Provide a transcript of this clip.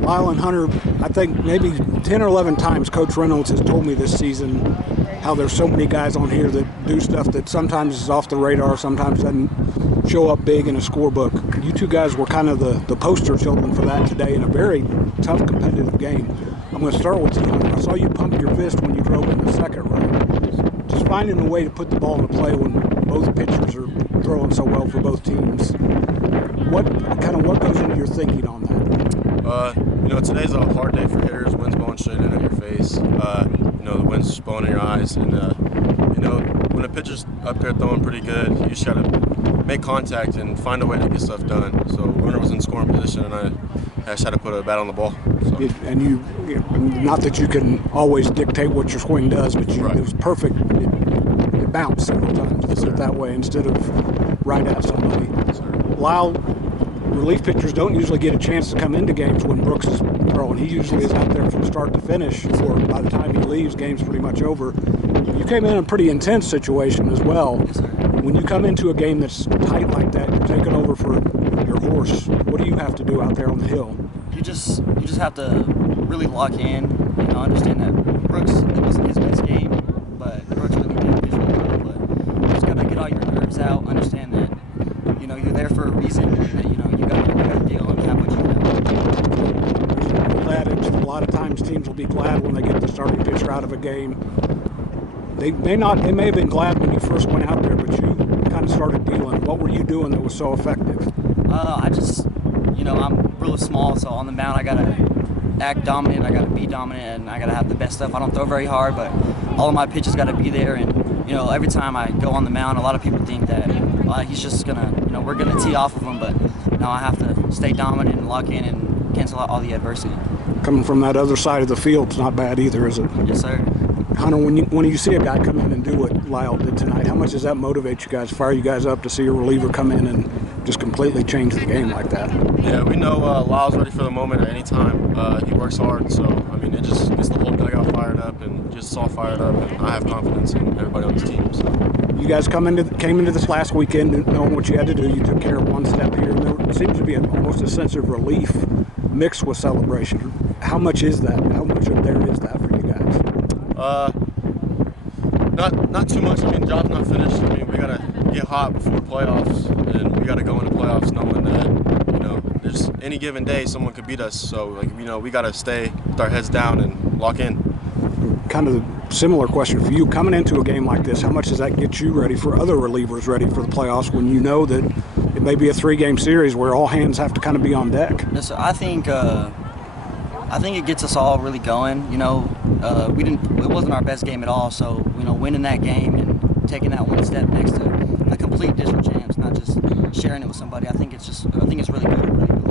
Lyle and Hunter, I think maybe 10 or 11 times Coach Reynolds has told me this season how there's so many guys on here that do stuff that sometimes is off the radar, sometimes doesn't show up big in a scorebook. You two guys were kind of the poster children for that today in a very tough competitive game. I'm going to start with you, Hunter. I saw you pump your fist when you drove in the second row. Just finding a way to put the ball into play when both pitchers are throwing so well for both teams. What goes into your thinking on that? Today's a hard day for hitters. Wind's blowing straight in at your face. The wind's blowing in your eyes. And, when a pitcher's up there throwing pretty good, you just got to make contact and find a way to get stuff done. So runner was in scoring position, and I just had to put a bat on the ball. So. Not that you can always dictate what your swing does, but Right. It was perfect. It bounced several times, to put it that way, instead of right at somebody. Yes, Lyle, relief pitchers don't usually get a chance to come into games when Brooks is throwing. He usually is out there from start to finish, or by the time he leaves, game's pretty much over. You came in a pretty intense situation as well. Yes, sir. When you come into a game that's tight like that, you're taking over for your horse. What do you have to do out there on the hill? You just have to really lock in. Understand that Brooks, it wasn't his best game, but Brooks really did pitch really well. But you just gotta get all your nerves out. Understand that you're there for a reason. That you gotta deal and have what you have. There's an adage. A lot of times teams will be glad when they get the starting pitcher out of a game. They may have been glad when you first went out there, but you kind of started dealing. What were you doing that was so effective? I'm really small, so on the mound I gotta act dominant, I gotta be dominant, and I gotta have the best stuff. I don't throw very hard, but all of my pitches gotta be there. And every time I go on the mound, a lot of people think that he's just gonna, we're gonna tee off of him, but I have to stay dominant and lock in and cancel out all the adversity. Coming from that other side of the field, it's not bad either, is it? Yes, sir. Hunter, when you see a guy come in and do what Lyle did tonight, how much does that motivate you guys, fire you guys up to see a reliever come in and just completely change the game like that? Yeah, we know Lyle's ready for the moment at any time. He works hard, so it just gets the whole dugout fired up and just all fired up. And I have confidence in everybody on this team. So. You guys came into this last weekend knowing what you had to do. You took care of one step here, and there seems to be almost a sense of relief mixed with celebration. How much is that? How much of there is that for you guys? Not too much. Job's not finished. We gotta get hot before playoffs, and we gotta go into playoffs knowing that there's any given day someone could beat us. So we gotta stay with our heads down and lock in. Kind of a similar question for you. Coming into a game like this, how much does that get you ready for other relievers ready for the playoffs when you know that it may be a 3-game series where all hands have to kind of be on deck? Yes, sir. I think it gets us all really going. It wasn't our best game at all. So winning that game and taking that one step next to a complete different chance, not just sharing it with somebody. I think it's really good. Really, really